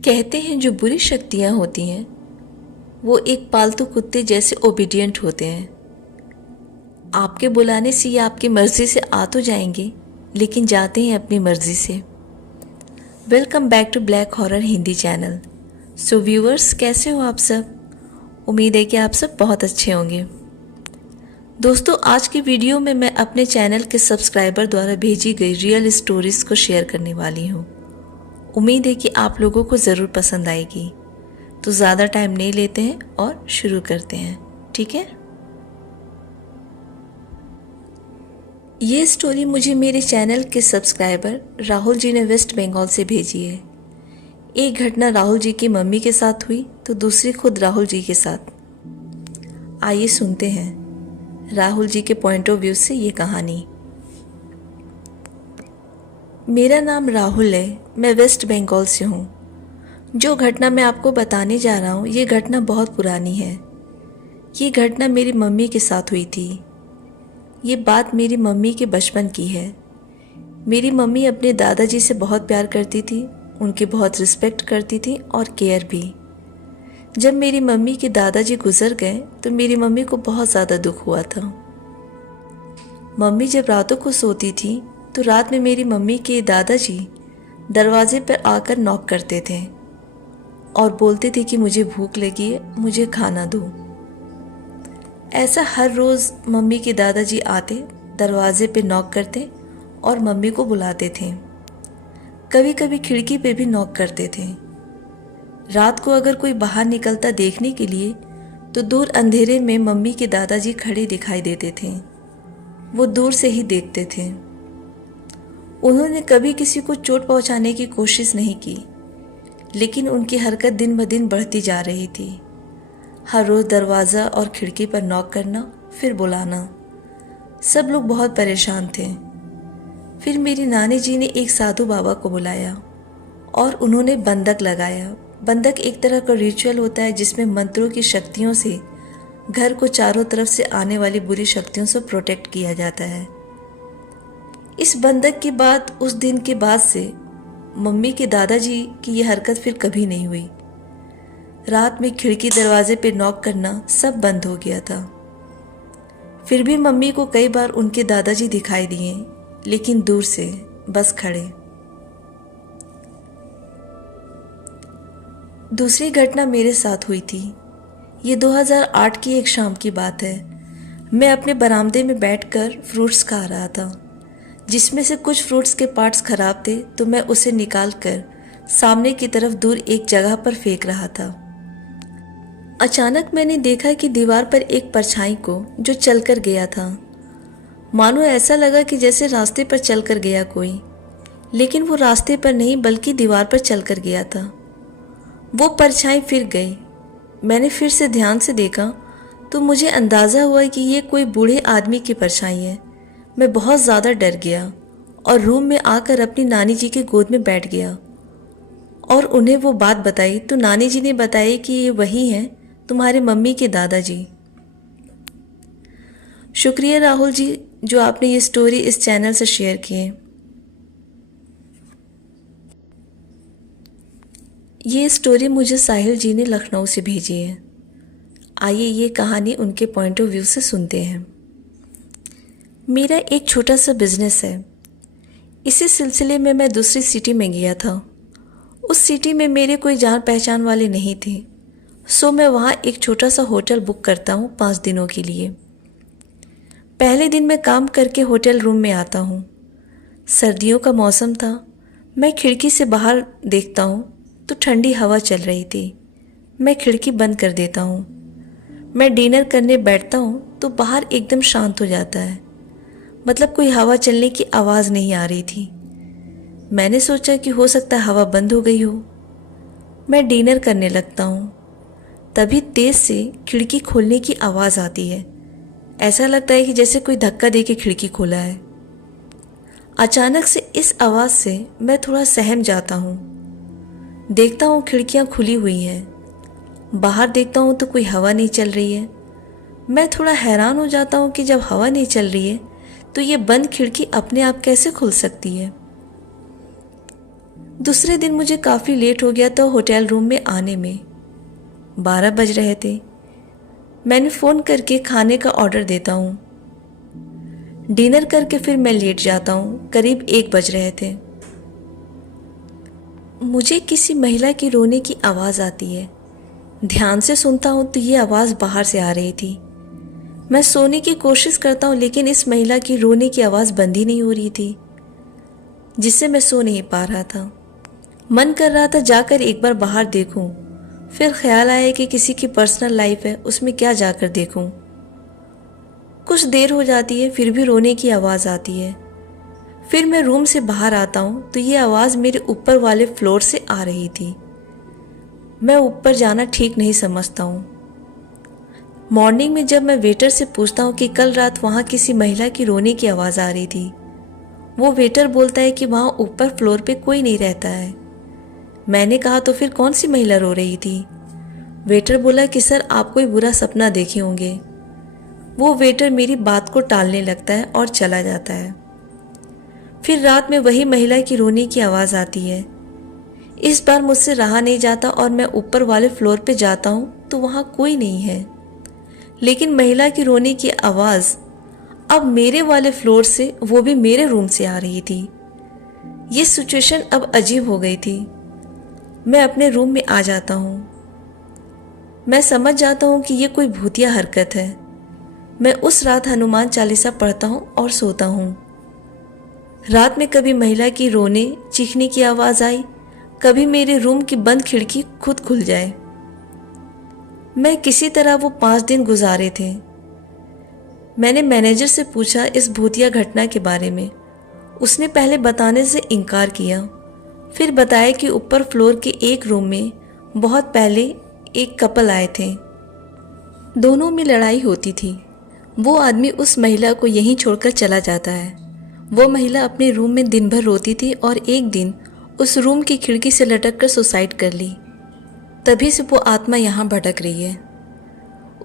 कहते हैं जो बुरी शक्तियाँ होती हैं वो एक पालतू कुत्ते जैसे ओबीडियंट होते हैं। आपके बुलाने से या आपकी मर्ज़ी से आ तो जाएंगे, लेकिन जाते हैं अपनी मर्ज़ी से। Welcome back to black horror Hindi channel. So viewers, कैसे हो आप सब? उम्मीद है कि आप सब बहुत अच्छे होंगे। दोस्तों, आज की वीडियो में मैं अपने चैनल के सब्सक्राइबर द्वारा भेजी गई रियल स्टोरीज़ को शेयर करने वाली हूँ। उम्मीद है कि आप लोगों को ज़रूर पसंद आएगी। तो ज़्यादा टाइम नहीं लेते हैं और शुरू करते हैं, ठीक है? ये स्टोरी मुझे मेरे चैनल के सब्सक्राइबर राहुल जी ने वेस्ट बंगाल से भेजी है। एक घटना राहुल जी की मम्मी के साथ हुई तो दूसरी खुद राहुल जी के साथ। आइए सुनते हैं राहुल जी के पॉइंट ऑफ व्यू से ये कहानी। मेरा नाम राहुल है, मैं वेस्ट बंगाल से हूँ। जो घटना मैं आपको बताने जा रहा हूँ ये घटना बहुत पुरानी है। ये घटना मेरी मम्मी के साथ हुई थी। ये बात मेरी मम्मी के बचपन की है। मेरी मम्मी अपने दादाजी से बहुत प्यार करती थी, उनकी बहुत रिस्पेक्ट करती थी और केयर भी। जब मेरी मम्मी के दादाजी गुजर गए तो मेरी मम्मी को बहुत ज़्यादा दुख हुआ था। मम्मी जब रातों को सोती थी तो रात में मेरी मम्मी के दादाजी दरवाजे पर आकर नॉक करते थे और बोलते थे कि मुझे भूख लगी है, मुझे खाना दो। ऐसा हर रोज़ मम्मी के दादाजी आते, दरवाजे पे नॉक करते और मम्मी को बुलाते थे। कभी कभी खिड़की पे भी नॉक करते थे। रात को अगर कोई बाहर निकलता देखने के लिए तो दूर अंधेरे में मम्मी के दादाजी खड़े दिखाई देते थे। वो दूर से ही देखते थे। उन्होंने कभी किसी को चोट पहुंचाने की कोशिश नहीं की, लेकिन उनकी हरकत दिन ब दिन बढ़ती जा रही थी। हर रोज़ दरवाज़ा और खिड़की पर नॉक करना, फिर बुलाना। सब लोग बहुत परेशान थे। फिर मेरी नानी जी ने एक साधु बाबा को बुलाया और उन्होंने बंधक लगाया। बंधक एक तरह का रिचुअल होता है जिसमें मंत्रों की शक्तियों से घर को चारों तरफ से आने वाली बुरी शक्तियों से प्रोटेक्ट किया जाता है। इस बंधक के बाद, उस दिन के बाद से मम्मी के दादाजी की यह हरकत फिर कभी नहीं हुई। रात में खिड़की दरवाजे पे नॉक करना सब बंद हो गया था। फिर भी मम्मी को कई बार उनके दादाजी दिखाई दिए, लेकिन दूर से, बस खड़े। दूसरी घटना मेरे साथ हुई थी। ये 2008 की एक शाम की बात है। मैं अपने बरामदे में बैठकर फ्रूट्स खा रहा था, जिसमें से कुछ फ्रूट्स के पार्ट्स खराब थे तो मैं उसे निकाल कर सामने की तरफ दूर एक जगह पर फेंक रहा था। अचानक मैंने देखा कि दीवार पर एक परछाई को जो चलकर गया था। मानो ऐसा लगा कि जैसे रास्ते पर चलकर गया कोई, लेकिन वो रास्ते पर नहीं बल्कि दीवार पर चलकर गया था। वो परछाई फिर गई। मैंने फिर से ध्यान से देखा तो मुझे अंदाज़ा हुआ कि ये कोई बूढ़े आदमी की परछाई है। मैं बहुत ज़्यादा डर गया और रूम में आकर अपनी नानी जी के गोद में बैठ गया और उन्हें वो बात बताई तो नानी जी ने बताया कि ये वही हैं, तुम्हारे मम्मी के दादाजी। शुक्रिया राहुल जी जो आपने ये स्टोरी इस चैनल से शेयर की है। ये स्टोरी मुझे साहिल जी ने लखनऊ से भेजी है। आइए ये कहानी उनके पॉइंट ऑफ व्यू से सुनते हैं। मेरा एक छोटा सा बिजनेस है। इसी सिलसिले में मैं दूसरी सिटी में गया था। उस सिटी में मेरे कोई जान पहचान वाले नहीं थे, सो मैं वहाँ एक छोटा सा होटल बुक करता हूँ 5 दिनों के लिए। पहले दिन मैं काम करके होटल रूम में आता हूँ। सर्दियों का मौसम था। मैं खिड़की से बाहर देखता हूँ तो ठंडी हवा चल रही थी। मैं खिड़की बंद कर देता हूँ। मैं डिनर करने बैठता हूँ तो बाहर एकदम शांत हो जाता है, मतलब कोई हवा चलने की आवाज़ नहीं आ रही थी। मैंने सोचा कि हो सकता है हवा बंद हो गई हो। मैं डिनर करने लगता हूँ। तभी तेज़ से खिड़की खोलने की आवाज़ आती है। ऐसा लगता है कि जैसे कोई धक्का दे के खिड़की खोला है। अचानक से इस आवाज़ से मैं थोड़ा सहम जाता हूँ। देखता हूँ खिड़कियाँ खुली हुई हैं। बाहर देखता हूँ तो कोई हवा नहीं चल रही है। मैं थोड़ा हैरान हो जाता हूँ कि जब हवा नहीं चल रही है तो ये बंद खिड़की अपने आप कैसे खुल सकती है। दूसरे दिन मुझे काफ़ी लेट हो गया था होटल रूम में आने में। 12 बज रहे थे। मैंने फ़ोन करके खाने का ऑर्डर देता हूँ। डिनर करके फिर मैं लेट जाता हूँ। करीब 1 बज रहे थे। मुझे किसी महिला की रोने की आवाज़ आती है। ध्यान से सुनता हूँ तो ये आवाज़ बाहर से आ रही थी। मैं सोने की कोशिश करता हूँ लेकिन इस महिला की रोने की आवाज़ बंद ही नहीं हो रही थी, जिससे मैं सो नहीं पा रहा था। मन कर रहा था जाकर एक बार बाहर देखूं। फिर ख्याल आया कि किसी की पर्सनल लाइफ है, उसमें क्या जाकर देखूं। कुछ देर हो जाती है, फिर भी रोने की आवाज़ आती है। फिर मैं रूम से बाहर आता हूं तो ये आवाज़ मेरे ऊपर वाले फ्लोर से आ रही थी। मैं ऊपर जाना ठीक नहीं समझता हूँ। मॉर्निंग में जब मैं वेटर से पूछता हूँ कि कल रात वहाँ किसी महिला की रोने की आवाज़ आ रही थी, वो वेटर बोलता है कि वहाँ ऊपर फ्लोर पे कोई नहीं रहता है। मैंने कहा तो फिर कौन सी महिला रो रही थी? वेटर बोला कि सर आप कोई बुरा सपना देखे होंगे। वो वेटर मेरी बात को टालने लगता है और चला जाता है। फिर रात में वही महिला की रोने की आवाज़ आती है। इस बार मुझसे रहा नहीं जाता और मैं ऊपर वाले फ्लोर पे जाता हूँ तो वहाँ कोई नहीं है, लेकिन महिला की रोने की आवाज़ अब मेरे वाले फ्लोर से, वो भी मेरे रूम से आ रही थी। ये सिचुएशन अब अजीब हो गई थी। मैं अपने रूम में आ जाता हूँ। मैं समझ जाता हूँ कि ये कोई भूतिया हरकत है। मैं उस रात हनुमान चालीसा पढ़ता हूँ और सोता हूँ। रात में कभी महिला की रोने चीखने की आवाज़ आई, कभी मेरे रूम की बंद खिड़की खुद खुल जाए। मैं किसी तरह वो 5 दिन गुजारे थे। मैंने मैनेजर से पूछा इस भूतिया घटना के बारे में। उसने पहले बताने से इनकार किया, फिर बताया कि ऊपर फ्लोर के एक रूम में बहुत पहले एक कपल आए थे। दोनों में लड़ाई होती थी। वो आदमी उस महिला को यहीं छोड़कर चला जाता है। वो महिला अपने रूम में दिन भर रोती थी और एक दिन उस रूम की खिड़की से लटक कर सुसाइड कर ली। तभी से वो आत्मा यहाँ भटक रही है।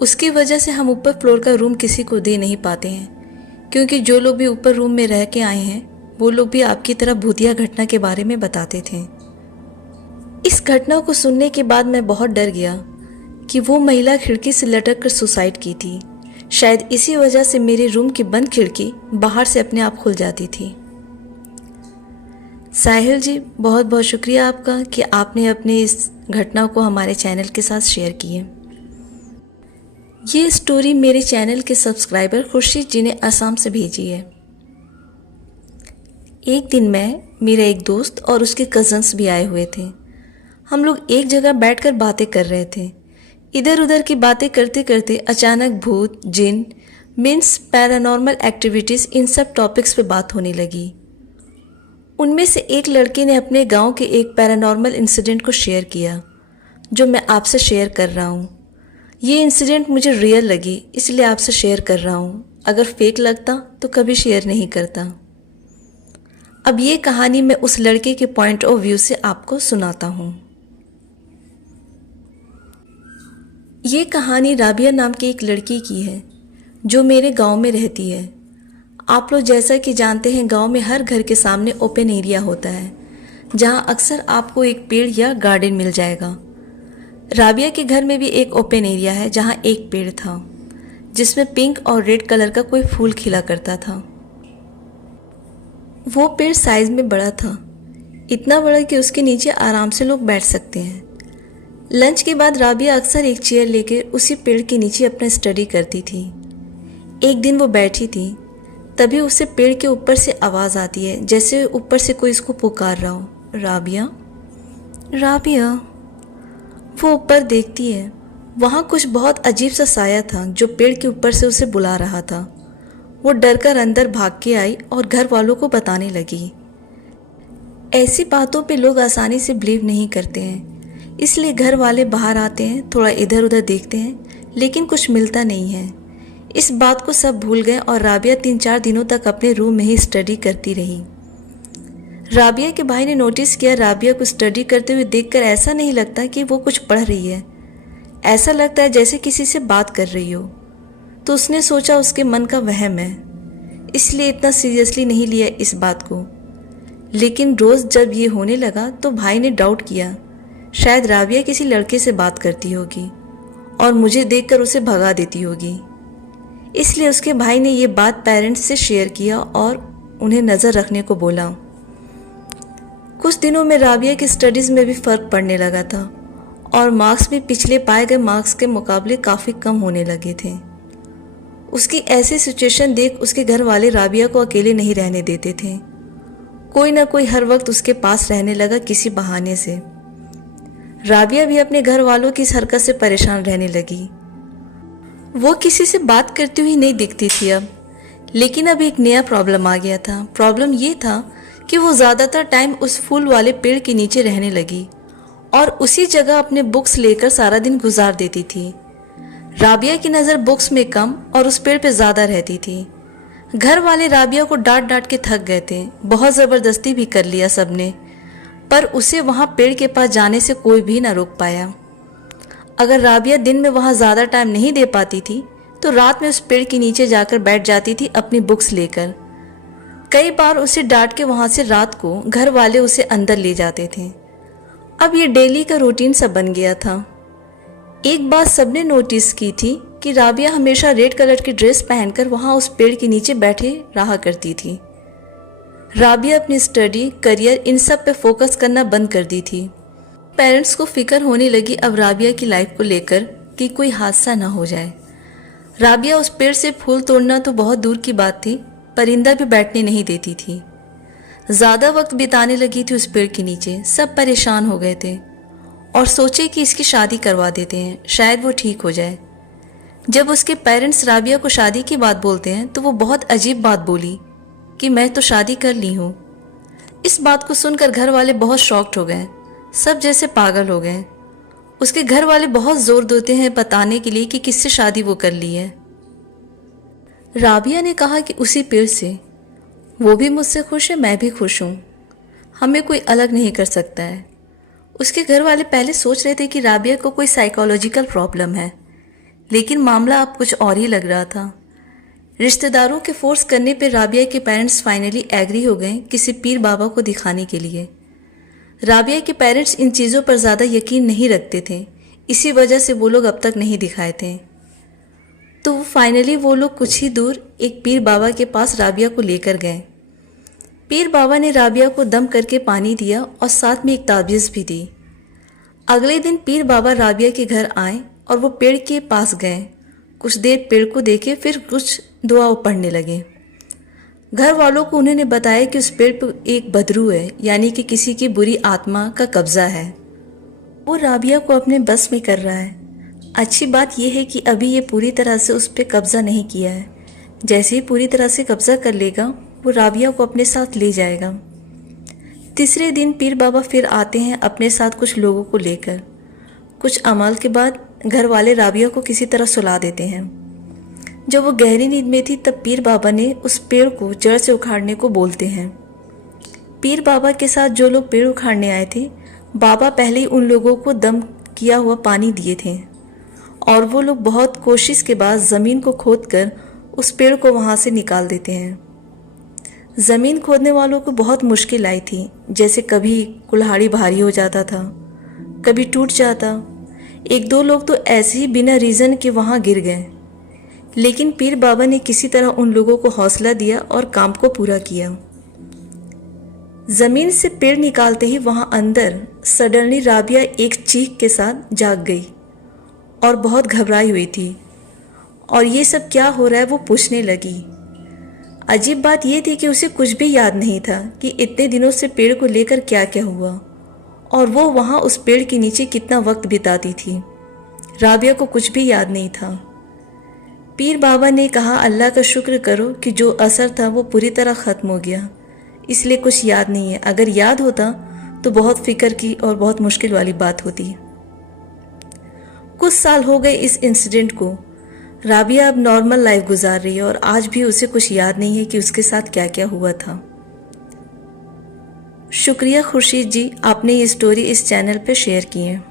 उसकी वजह से हम ऊपर फ्लोर का रूम किसी को दे नहीं पाते हैं, क्योंकि जो लोग भी ऊपर रूम में रह के आए हैं वो लोग भी आपकी तरह भूतिया घटना के बारे में बताते थे। इस घटना को सुनने के बाद मैं बहुत डर गया कि वो महिला खिड़की से लटक कर सुसाइड की थी। शायद इसी वजह से मेरे रूम की बंद खिड़की बाहर से अपने आप खुल जाती थी। साहिल जी, बहुत बहुत शुक्रिया आपका कि आपने अपने इस घटना को हमारे चैनल के साथ शेयर की है। ये स्टोरी मेरे चैनल के सब्सक्राइबर खुर्शीद जी ने असम से भेजी है। एक दिन मैं, मेरा एक दोस्त और उसके कज़न्स भी आए हुए थे। हम लोग एक जगह बैठकर बातें कर रहे थे। इधर उधर की बातें करते करते अचानक भूत, जिन, मीन्स पैरानॉर्मल एक्टिविटीज़, इन सब टॉपिक्स पे बात होने लगी। उनमें से एक लड़के ने अपने गांव के एक पैरानॉर्मल इंसिडेंट को शेयर किया, जो मैं आपसे शेयर कर रहा हूँ। ये इंसिडेंट मुझे रियल लगी, इसलिए आपसे शेयर कर रहा हूँ। अगर फेक लगता तो कभी शेयर नहीं करता। अब ये कहानी मैं उस लड़के के पॉइंट ऑफ व्यू से आपको सुनाता हूँ। ये कहानी राबिया नाम की एक लड़की की है, जो मेरे गांव में रहती है। आप लोग जैसा कि जानते हैं, गांव में हर घर के सामने ओपन एरिया होता है, जहां अक्सर आपको एक पेड़ या गार्डन मिल जाएगा। राबिया के घर में भी एक ओपन एरिया है, जहां एक पेड़ था, जिसमें पिंक और रेड कलर का कोई फूल खिला करता था। वो पेड़ साइज में बड़ा था, इतना बड़ा कि उसके नीचे आराम से लोग बैठ सकते हैं। लंच के बाद राबिया अक्सर एक चेयर लेकर उसी पेड़ के नीचे अपना स्टडी करती थी। एक दिन वो बैठी थी, तभी उसे पेड़ के ऊपर से आवाज़ आती है, जैसे ऊपर से कोई इसको पुकार रहा हो, राबिया, राबिया। वो ऊपर देखती है, वहाँ कुछ बहुत अजीब सा साया था जो पेड़ के ऊपर से उसे बुला रहा था। वो डर कर अंदर भाग के आई और घर वालों को बताने लगी। ऐसी बातों पे लोग आसानी से बिलीव नहीं करते हैं, इसलिए घर वाले बाहर आते हैं, थोड़ा इधर उधर देखते हैं, लेकिन कुछ मिलता नहीं है। इस बात को सब भूल गए और राबिया 3-4 दिनों तक अपने रूम में ही स्टडी करती रही। राबिया के भाई ने नोटिस किया, राबिया को स्टडी करते हुए देखकर ऐसा नहीं लगता कि वो कुछ पढ़ रही है, ऐसा लगता है जैसे किसी से बात कर रही हो। तो उसने सोचा उसके मन का वहम है, इसलिए इतना सीरियसली नहीं लिया इस बात को। लेकिन रोज़ जब ये होने लगा तो भाई ने डाउट किया, शायद राबिया किसी लड़के से बात करती होगी और मुझे देखकर उसे भगा देती होगी। इसलिए उसके भाई ने ये बात पेरेंट्स से शेयर किया और उन्हें नज़र रखने को बोला। कुछ दिनों में राबिया की स्टडीज़ में भी फ़र्क पड़ने लगा था और मार्क्स भी पिछले पाए गए मार्क्स के मुकाबले काफ़ी कम होने लगे थे। उसकी ऐसी सिचुएशन देख उसके घर वाले राबिया को अकेले नहीं रहने देते थे। कोई ना कोई हर वक्त उसके पास रहने लगा किसी बहाने से। राबिया भी अपने घर वालों की इस हरकत से परेशान रहने लगी। वो किसी से बात करती हुई नहीं दिखती थी अब, लेकिन अब एक नया प्रॉब्लम आ गया था। प्रॉब्लम ये था कि वो ज़्यादातर टाइम उस फूल वाले पेड़ के नीचे रहने लगी और उसी जगह अपने बुक्स लेकर सारा दिन गुजार देती थी। राबिया की नज़र बुक्स में कम और उस पेड़ पे ज़्यादा रहती थी। घर वाले राबिया को डांट डांट के थक गए थे, बहुत ज़बरदस्ती भी कर लिया सबने, पर उसे वहाँ पेड़ के पास जाने से कोई भी ना रोक पाया। अगर राबिया दिन में वहाँ ज़्यादा टाइम नहीं दे पाती थी तो रात में उस पेड़ के नीचे जाकर बैठ जाती थी अपनी बुक्स लेकर। कई बार उसे डांट के वहाँ से रात को घर वाले उसे अंदर ले जाते थे। अब ये डेली का रूटीन सा बन गया था। एक बात सबने नोटिस की थी कि राबिया हमेशा रेड कलर की ड्रेस पहनकर वहाँ उस पेड़ के नीचे बैठे रहा करती थी। राबिया अपनी स्टडी, करियर इन सब पे फोकस करना बंद कर दी थी। पेरेंट्स को फिक्र होने लगी अब राबिया की लाइफ को लेकर कि कोई हादसा ना हो जाए। राबिया उस पेड़ से फूल तोड़ना तो बहुत दूर की बात थी, परिंदा भी बैठने नहीं देती थी। ज़्यादा वक्त बिताने लगी थी उस पेड़ के नीचे। सब परेशान हो गए थे और सोचे कि इसकी शादी करवा देते हैं, शायद वो ठीक हो जाए। जब उसके पेरेंट्स राबिया को शादी की बात बोलते हैं तो वो बहुत अजीब बात बोली कि मैं तो शादी कर ली हूँ। इस बात को सुनकर घर वाले बहुत शॉक्ड हो गए, सब जैसे पागल हो गए। उसके घर वाले बहुत जोर देते हैं बताने के लिए कि किससे शादी वो कर ली है। राबिया ने कहा कि उसी पेड़ से। वो भी मुझसे खुश है, मैं भी खुश हूँ, हमें कोई अलग नहीं कर सकता है। उसके घर वाले पहले सोच रहे थे कि राबिया को कोई साइकोलॉजिकल प्रॉब्लम है, लेकिन मामला अब कुछ और ही लग रहा था। रिश्तेदारों के फोर्स करने पर राबिया के पेरेंट्स फाइनली एग्री हो गए किसी पीर बाबा को दिखाने के लिए। राबिया के पेरेंट्स इन चीज़ों पर ज़्यादा यकीन नहीं रखते थे, इसी वजह से वो लोग अब तक नहीं दिखाए थे। तो फाइनली वो लोग कुछ ही दूर एक पीर बाबा के पास राबिया को लेकर गए। पीर बाबा ने राबिया को दम करके पानी दिया और साथ में एक ताबीज़ भी दी। अगले दिन पीर बाबा राबिया के घर आए और वो पेड़ के पास गए। कुछ देर पेड़ को देखे, फिर कुछ दुआ पढ़ने लगे। घर वालों को उन्होंने बताया कि उस पेड़ पर एक बदरू है, यानी कि किसी की बुरी आत्मा का कब्जा है। वो राबिया को अपने बस में कर रहा है। अच्छी बात यह है कि अभी ये पूरी तरह से उस पर कब्जा नहीं किया है। जैसे ही पूरी तरह से कब्जा कर लेगा वो राबिया को अपने साथ ले जाएगा। तीसरे दिन पीर बाबा फिर आते हैं अपने साथ कुछ लोगों को लेकर। कुछ अमल के बाद घर वाले राबिया को किसी तरह सुला देते हैं। जब वो गहरी नींद में थी तब पीर बाबा ने उस पेड़ को जड़ से उखाड़ने को बोलते हैं। पीर बाबा के साथ जो लोग पेड़ उखाड़ने आए थे, बाबा पहले ही उन लोगों को दम किया हुआ पानी दिए थे और वो लोग बहुत कोशिश के बाद ज़मीन को खोदकर उस पेड़ को वहाँ से निकाल देते हैं। ज़मीन खोदने वालों को बहुत मुश्किल आई थी, जैसे कभी कुल्हाड़ी भारी हो जाता था, कभी टूट जाता। एक दो लोग तो ऐसे ही बिना रीज़न के वहाँ गिर गए, लेकिन पीर बाबा ने किसी तरह उन लोगों को हौसला दिया और काम को पूरा किया। ज़मीन से पेड़ निकालते ही वहाँ अंदर सडनली राबिया एक चीख के साथ जाग गई और बहुत घबराई हुई थी और ये सब क्या हो रहा है वो पूछने लगी। अजीब बात ये थी कि उसे कुछ भी याद नहीं था कि इतने दिनों से पेड़ को लेकर क्या क्या हुआ और वो वहाँ उस पेड़ के नीचे कितना वक्त बिताती थी। राबिया को कुछ भी याद नहीं था। पीर बाबा ने कहा, अल्लाह का शुक्र करो कि जो असर था वो पूरी तरह ख़त्म हो गया, इसलिए कुछ याद नहीं है। अगर याद होता तो बहुत फिक्र की और बहुत मुश्किल वाली बात होती। कुछ साल हो गए इस इंसिडेंट को। राबिया अब नॉर्मल लाइफ गुजार रही है और आज भी उसे कुछ याद नहीं है कि उसके साथ क्या क्या हुआ था। शुक्रिया खुर्शीद जी, आपने ये स्टोरी इस चैनल पे शेयर की है।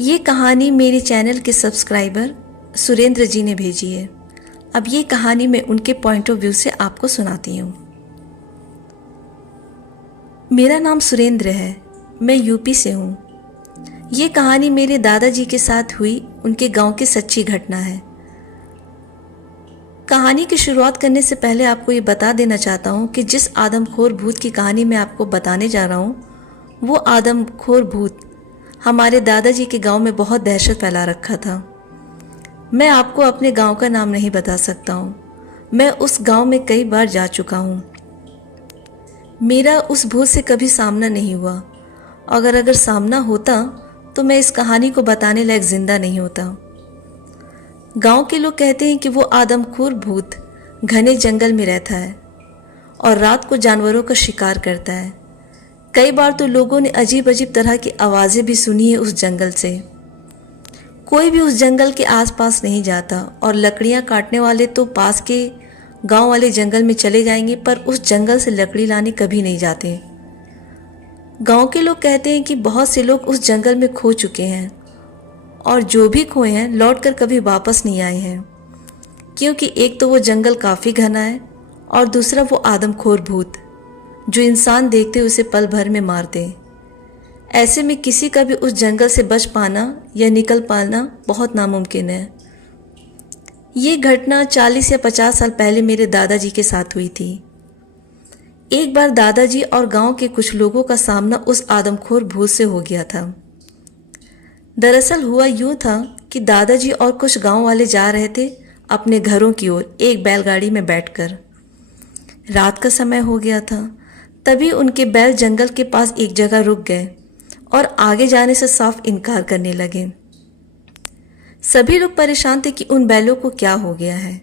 ये कहानी मेरे चैनल के सब्सक्राइबर सुरेंद्र जी ने भेजी है। अब ये कहानी मैं उनके पॉइंट ऑफ व्यू से आपको सुनाती हूँ। मेरा नाम सुरेंद्र है, मैं यूपी से हूँ। ये कहानी मेरे दादाजी के साथ हुई उनके गांव की सच्ची घटना है। कहानी की शुरुआत करने से पहले आपको ये बता देना चाहता हूँ कि जिस आदमखोर भूत की कहानी मैं आपको बताने जा रहा हूँ, वो आदमखोर भूत हमारे दादाजी के गांव में बहुत दहशत फैला रखा था। मैं आपको अपने गांव का नाम नहीं बता सकता हूँ, मैं उस गांव में कई बार जा चुका हूँ। मेरा उस भूत से कभी सामना नहीं हुआ। अगर सामना होता तो मैं इस कहानी को बताने लायक जिंदा नहीं होता। गांव के लोग कहते हैं कि वो आदमखोर भूत घने जंगल में रहता है और रात को जानवरों का शिकार करता है। कई बार तो लोगों ने अजीब अजीब तरह की आवाज़ें भी सुनी है उस जंगल से। कोई भी उस जंगल के आसपास नहीं जाता और लकड़ियां काटने वाले तो पास के गांव वाले जंगल में चले जाएंगे, पर उस जंगल से लकड़ी लाने कभी नहीं जाते। गांव के लोग कहते हैं कि बहुत से लोग उस जंगल में खो चुके हैं और जो भी खोए हैं लौटकर कभी वापस नहीं आए हैं, क्योंकि एक तो वो जंगल काफ़ी घना है और दूसरा वो आदमखोर भूत जो इंसान देखते उसे पल भर में मार दे। ऐसे में किसी का भी उस जंगल से बच पाना या निकल पाना बहुत नामुमकिन है। ये घटना 40 या 50 साल पहले मेरे दादाजी के साथ हुई थी। एक बार दादाजी और गांव के कुछ लोगों का सामना उस आदमखोर भूत से हो गया था। दरअसल हुआ यूं था कि दादाजी और कुछ गांव वाले जा रहे थे अपने घरों की ओर एक बैलगाड़ी में बैठकर। रात का समय हो गया था। तभी उनके बैल जंगल के पास एक जगह रुक गए और आगे जाने से साफ इनकार करने लगे। सभी लोग परेशान थे कि उन बैलों को क्या हो गया है।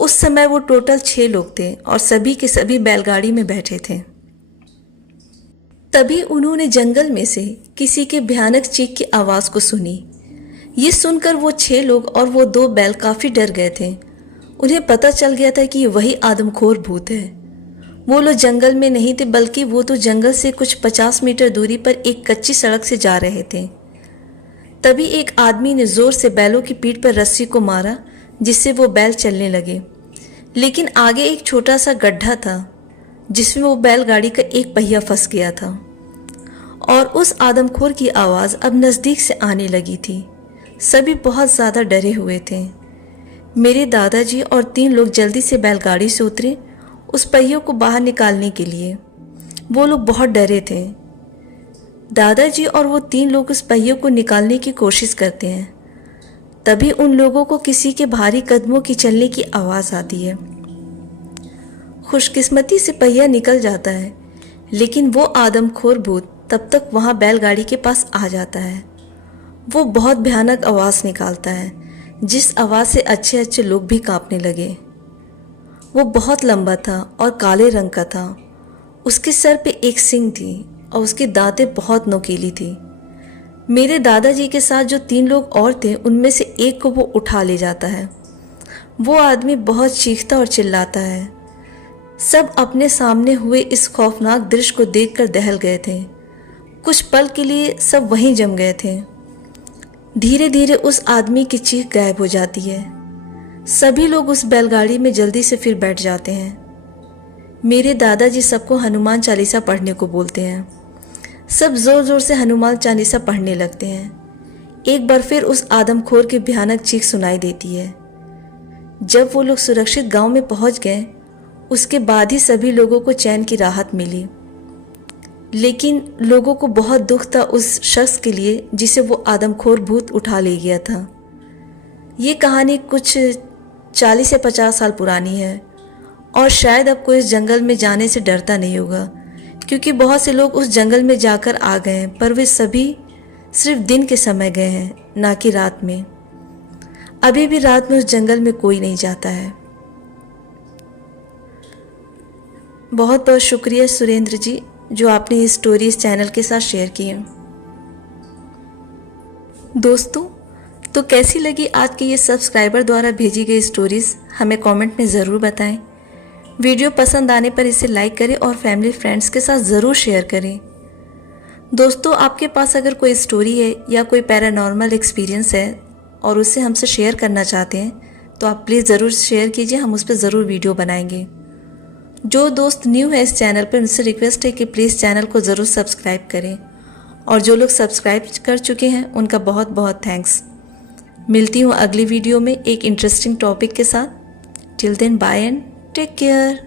उस समय वो टोटल 6 लोग थे और सभी के सभी बैलगाड़ी में बैठे थे। तभी उन्होंने जंगल में से किसी के भयानक चीख की आवाज़ को सुनी। ये सुनकर वो 6 लोग और वो 2 बैल काफ़ी डर गए थे। उन्हें पता चल गया था कि ये वही आदमखोर भूत है। वो लोग जंगल में नहीं थे, बल्कि वो तो जंगल से कुछ 50 मीटर दूरी पर एक कच्ची सड़क से जा रहे थे। तभी एक आदमी ने ज़ोर से बैलों की पीठ पर रस्सी को मारा, जिससे वो बैल चलने लगे। लेकिन आगे एक छोटा सा गड्ढा था जिसमें वो बैलगाड़ी का एक पहिया फंस गया था और उस आदमखोर की आवाज़ अब नज़दीक से आने लगी थी। सभी बहुत ज़्यादा डरे हुए थे। मेरे दादाजी और 3 लोग जल्दी से बैलगाड़ी से उतरे उस पहियों को बाहर निकालने के लिए। वो लोग बहुत डरे थे। दादाजी और वो 3 लोग उस पहियों को निकालने की कोशिश करते हैं। तभी उन लोगों को किसी के भारी कदमों की चलने की आवाज़ आती है। खुशकिस्मती से पहिया निकल जाता है, लेकिन वो आदमखोर भूत तब तक वहाँ बैलगाड़ी के पास आ जाता है। वो बहुत भयानक आवाज़ निकालता है, जिस आवाज़ से अच्छे अच्छे लोग भी कांपने लगे। वो बहुत लंबा था और काले रंग का था। उसके सर पे एक सींग थी और उसकी दांतें बहुत नोकीली थी। मेरे दादाजी के साथ जो 3 लोग और थे, उनमें से एक को वो उठा ले जाता है। वो आदमी बहुत चीखता और चिल्लाता है। सब अपने सामने हुए इस खौफनाक दृश्य को देखकर दहल गए थे। कुछ पल के लिए सब वहीं जम गए थे। धीरे धीरे उस आदमी की चीख गायब हो जाती है। सभी लोग उस बैलगाड़ी में जल्दी से फिर बैठ जाते हैं। मेरे दादाजी सबको हनुमान चालीसा पढ़ने को बोलते हैं। सब जोर जोर से हनुमान चालीसा पढ़ने लगते हैं। एक बार फिर उस आदमखोर की भयानक चीख सुनाई देती है। जब वो लोग सुरक्षित गांव में पहुंच गए, उसके बाद ही सभी लोगों को चैन की राहत मिली। लेकिन लोगों को बहुत दुख था उस शख्स के लिए जिसे वो आदमखोर भूत उठा ले गया था। ये कहानी कुछ 40 से 50 साल पुरानी है और शायद अब कोई इस जंगल में जाने से डरता नहीं होगा, क्योंकि बहुत से लोग उस जंगल में जाकर आ गए हैं, पर वे सभी सिर्फ दिन के समय गए हैं, ना कि रात में। अभी भी रात में उस जंगल में कोई नहीं जाता है। बहुत बहुत शुक्रिया सुरेंद्र जी, जो आपने ये स्टोरी इस चैनल के साथ शेयर की है। दोस्तों, तो कैसी लगी आज के ये सब्सक्राइबर द्वारा भेजी गई स्टोरीज़, हमें कमेंट में ज़रूर बताएं। वीडियो पसंद आने पर इसे लाइक करें और फैमिली फ्रेंड्स के साथ ज़रूर शेयर करें। दोस्तों, आपके पास अगर कोई स्टोरी है या कोई पैरानॉर्मल एक्सपीरियंस है और उसे हमसे शेयर करना चाहते हैं, तो आप प्लीज़ ज़रूर शेयर कीजिए, हम उस पर ज़रूर वीडियो बनाएंगे। जो दोस्त न्यू है इस चैनल पर, उनसे रिक्वेस्ट है कि प्लीज़ चैनल को ज़रूर सब्सक्राइब करें, और जो लोग सब्सक्राइब कर चुके हैं उनका बहुत बहुत थैंक्स। मिलती हूँ अगली वीडियो में एक इंटरेस्टिंग टॉपिक के साथ। Till then bye and take care.